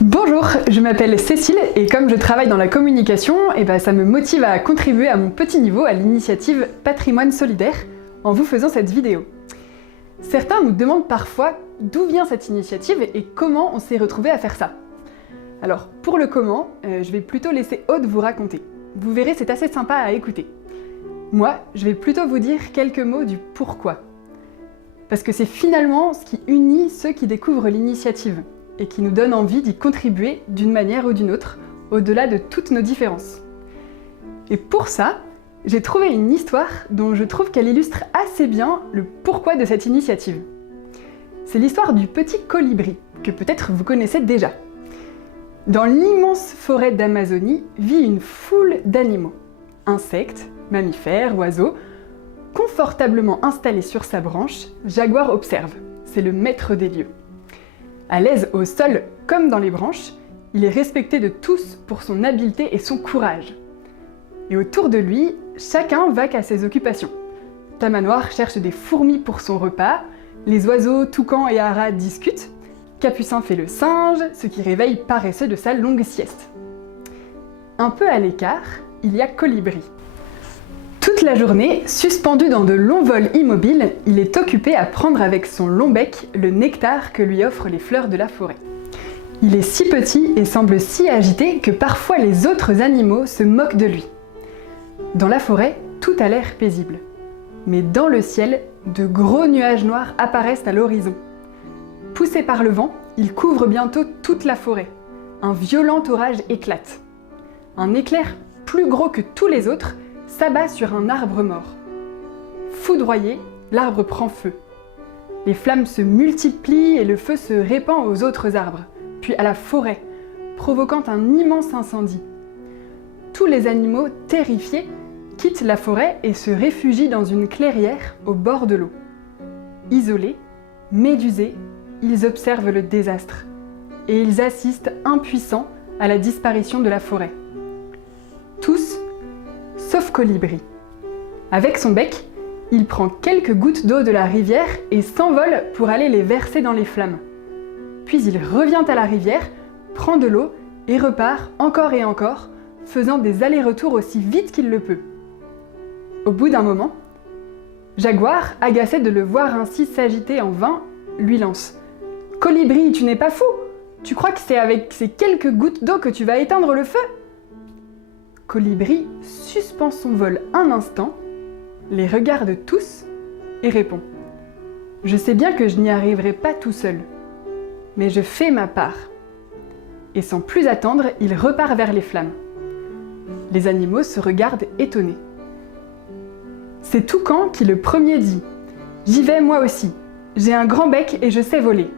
Bonjour, je m'appelle Cécile et comme je travaille dans la communication, ça me motive à contribuer à mon petit niveau à l'initiative Patrimoine Solidaire en vous faisant cette vidéo. Certains nous demandent parfois d'où vient cette initiative et comment on s'est retrouvé à faire ça. Alors pour le comment, je vais plutôt laisser Aude vous raconter. Vous verrez, c'est assez sympa à écouter. Moi, je vais plutôt vous dire quelques mots du pourquoi. Parce que c'est finalement ce qui unit ceux qui découvrent l'initiative et qui nous donne envie d'y contribuer d'une manière ou d'une autre, au-delà de toutes nos différences. Et pour ça, j'ai trouvé une histoire dont je trouve qu'elle illustre assez bien le pourquoi de cette initiative. C'est l'histoire du petit colibri, que peut-être vous connaissez déjà. Dans l'immense forêt d'Amazonie vit une foule d'animaux, insectes, mammifères, oiseaux. Confortablement installé sur sa branche, Jaguar observe, c'est le maître des lieux. À l'aise au sol comme dans les branches, il est respecté de tous pour son habileté et son courage. Et autour de lui, chacun vaque à ses occupations. Tamanoir cherche des fourmis pour son repas, les oiseaux, toucans et haras discutent, Capucin fait le singe, ce qui réveille paresseux de sa longue sieste. Un peu à l'écart, il y a Colibri. Toute la journée, suspendu dans de longs vols immobiles, il est occupé à prendre avec son long bec le nectar que lui offrent les fleurs de la forêt. Il est si petit et semble si agité que parfois les autres animaux se moquent de lui. Dans la forêt, tout a l'air paisible. Mais dans le ciel, de gros nuages noirs apparaissent à l'horizon. Poussé par le vent, il couvre bientôt toute la forêt. Un violent orage éclate. Un éclair plus gros que tous les autres s'abat sur un arbre mort. Foudroyé, l'arbre prend feu. Les flammes se multiplient et le feu se répand aux autres arbres, puis à la forêt, provoquant un immense incendie. Tous les animaux, terrifiés, quittent la forêt et se réfugient dans une clairière au bord de l'eau. Isolés, médusés, ils observent le désastre et ils assistent impuissants à la disparition de la forêt. Tous, sauf Colibri. Avec son bec, il prend quelques gouttes d'eau de la rivière et s'envole pour aller les verser dans les flammes. Puis il revient à la rivière, prend de l'eau et repart encore et encore, faisant des allers-retours aussi vite qu'il le peut. Au bout d'un moment, Jaguar, agacé de le voir ainsi s'agiter en vain, lui lance « Colibri, tu n'es pas fou? Tu crois que c'est avec ces quelques gouttes d'eau que tu vas éteindre le feu ?» Colibri suspend son vol un instant, les regarde tous et répond « Je sais bien que je n'y arriverai pas tout seul, mais je fais ma part. » Et sans plus attendre, il repart vers les flammes. Les animaux se regardent étonnés. C'est Toucan qui le premier dit « J'y vais moi aussi, j'ai un grand bec et je sais voler. »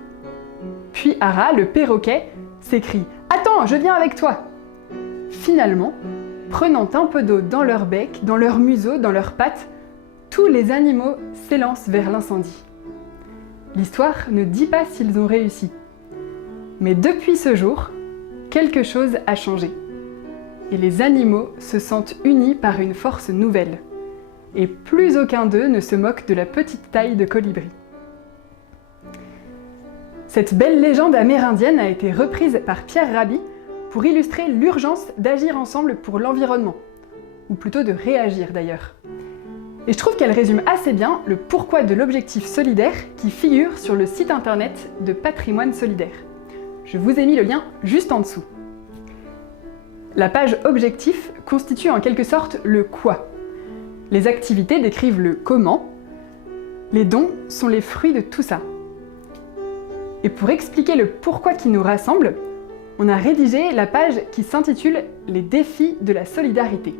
Puis Hara, le perroquet, s'écrie « Attends, je viens avec toi !» Finalement, prenant un peu d'eau dans leur bec, dans leur museau, dans leurs pattes, tous les animaux s'élancent vers l'incendie. L'histoire ne dit pas s'ils ont réussi. Mais depuis ce jour, quelque chose a changé. Et les animaux se sentent unis par une force nouvelle. Et plus aucun d'eux ne se moque de la petite taille de Colibri. Cette belle légende amérindienne a été reprise par Pierre Rabhi pour illustrer l'urgence d'agir ensemble pour l'environnement, ou plutôt de réagir d'ailleurs. Et je trouve qu'elle résume assez bien le pourquoi de l'objectif solidaire qui figure sur le site internet de Patrimoine Solidaire. Je vous ai mis le lien juste en dessous. La page objectif constitue en quelque sorte le quoi. Les activités décrivent le comment. Les dons sont les fruits de tout ça. Et pour expliquer le pourquoi qui nous rassemble, on a rédigé la page qui s'intitule « Les défis de la solidarité ».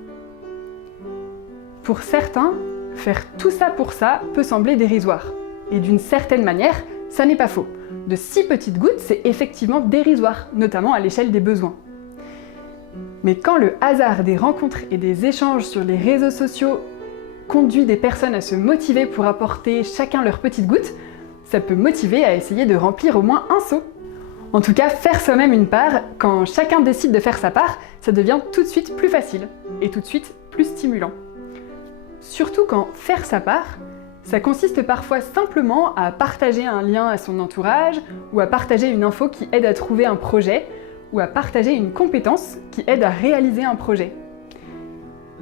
Pour certains, faire tout ça pour ça peut sembler dérisoire. Et d'une certaine manière, ça n'est pas faux. De si petites gouttes, c'est effectivement dérisoire, notamment à l'échelle des besoins. Mais quand le hasard des rencontres et des échanges sur les réseaux sociaux conduit des personnes à se motiver pour apporter chacun leur petite goutte, ça peut motiver à essayer de remplir au moins un seau. En tout cas, faire soi-même une part, quand chacun décide de faire sa part, ça devient tout de suite plus facile et tout de suite plus stimulant. Surtout quand faire sa part, Ça consiste parfois simplement à partager un lien à son entourage ou à partager une info qui aide à trouver un projet ou à partager une compétence qui aide à réaliser un projet.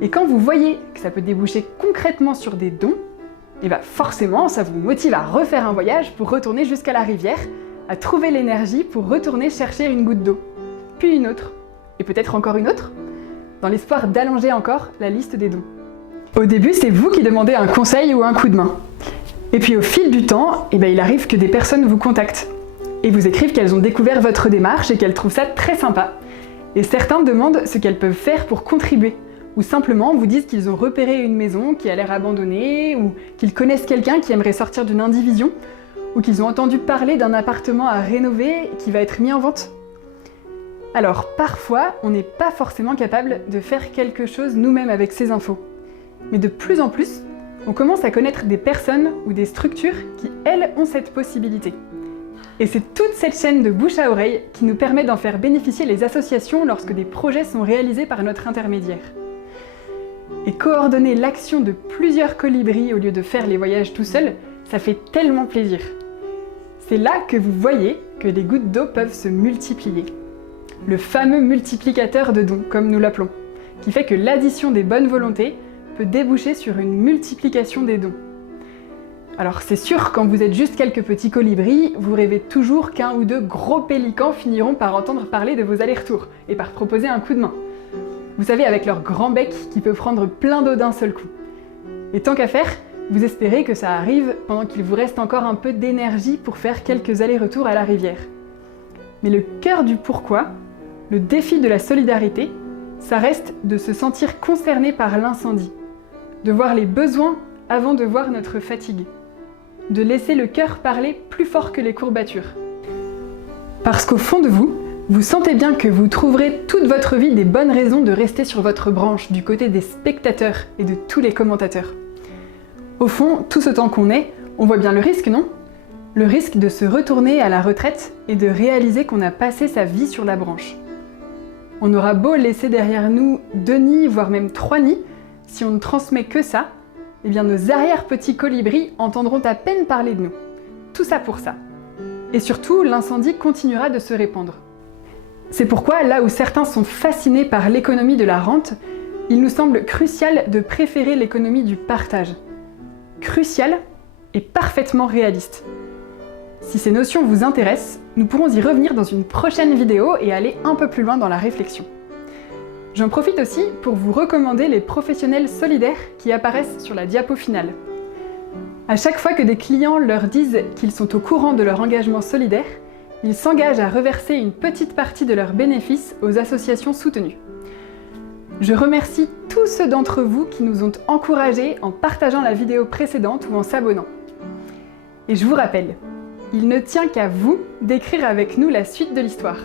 Et quand vous voyez que ça peut déboucher concrètement sur des dons, et forcément ça vous motive à refaire un voyage pour retourner jusqu'à la rivière, à trouver l'énergie pour retourner chercher une goutte d'eau, puis une autre, et peut-être encore une autre, dans l'espoir d'allonger encore la liste des dons. Au début, c'est vous qui demandez un conseil ou un coup de main. Et puis au fil du temps, il arrive que des personnes vous contactent et vous écrivent qu'elles ont découvert votre démarche et qu'elles trouvent ça très sympa. Et certains demandent ce qu'elles peuvent faire pour contribuer, ou simplement vous disent qu'ils ont repéré une maison qui a l'air abandonnée, ou qu'ils connaissent quelqu'un qui aimerait sortir d'une indivision, ou qu'ils ont entendu parler d'un appartement à rénover qui va être mis en vente. Alors parfois, on n'est pas forcément capable de faire quelque chose nous-mêmes avec ces infos. Mais de plus en plus, on commence à connaître des personnes ou des structures qui, elles, ont cette possibilité. Et c'est toute cette chaîne de bouche à oreille qui nous permet d'en faire bénéficier les associations lorsque des projets sont réalisés par notre intermédiaire. Et coordonner l'action de plusieurs colibris au lieu de faire les voyages tout seul, ça fait tellement plaisir. C'est là que vous voyez que les gouttes d'eau peuvent se multiplier. Le fameux multiplicateur de dons, comme nous l'appelons, qui fait que l'addition des bonnes volontés peut déboucher sur une multiplication des dons. Alors c'est sûr, quand vous êtes juste quelques petits colibris, vous rêvez toujours qu'un ou deux gros pélicans finiront par entendre parler de vos allers-retours et par proposer un coup de main. Vous savez, avec leur grand bec qui peut prendre plein d'eau d'un seul coup. Et tant qu'à faire, vous espérez que ça arrive pendant qu'il vous reste encore un peu d'énergie pour faire quelques allers-retours à la rivière. Mais le cœur du pourquoi, le défi de la solidarité, ça reste de se sentir concerné par l'incendie, de voir les besoins avant de voir notre fatigue, de laisser le cœur parler plus fort que les courbatures. Parce qu'au fond de vous, vous sentez bien que vous trouverez toute votre vie des bonnes raisons de rester sur votre branche du côté des spectateurs et de tous les commentateurs. Au fond, tout ce temps qu'on est, on voit bien le risque, non ? Le risque de se retourner à la retraite et de réaliser qu'on a passé sa vie sur la branche. On aura beau laisser derrière nous 2 nids, voire même 3 nids, si on ne transmet que ça, nos arrière-petits colibris entendront à peine parler de nous. Tout ça pour ça. Et surtout, l'incendie continuera de se répandre. C'est pourquoi, là où certains sont fascinés par l'économie de la rente, il nous semble crucial de préférer l'économie du partage. Crucial et parfaitement réaliste. Si ces notions vous intéressent, nous pourrons y revenir dans une prochaine vidéo et aller un peu plus loin dans la réflexion. J'en profite aussi pour vous recommander les professionnels solidaires qui apparaissent sur la diapo finale. À chaque fois que des clients leur disent qu'ils sont au courant de leur engagement solidaire, ils s'engagent à reverser une petite partie de leurs bénéfices aux associations soutenues. Je remercie tous ceux d'entre vous qui nous ont encouragés en partageant la vidéo précédente ou en s'abonnant. Et je vous rappelle, il ne tient qu'à vous d'écrire avec nous la suite de l'histoire.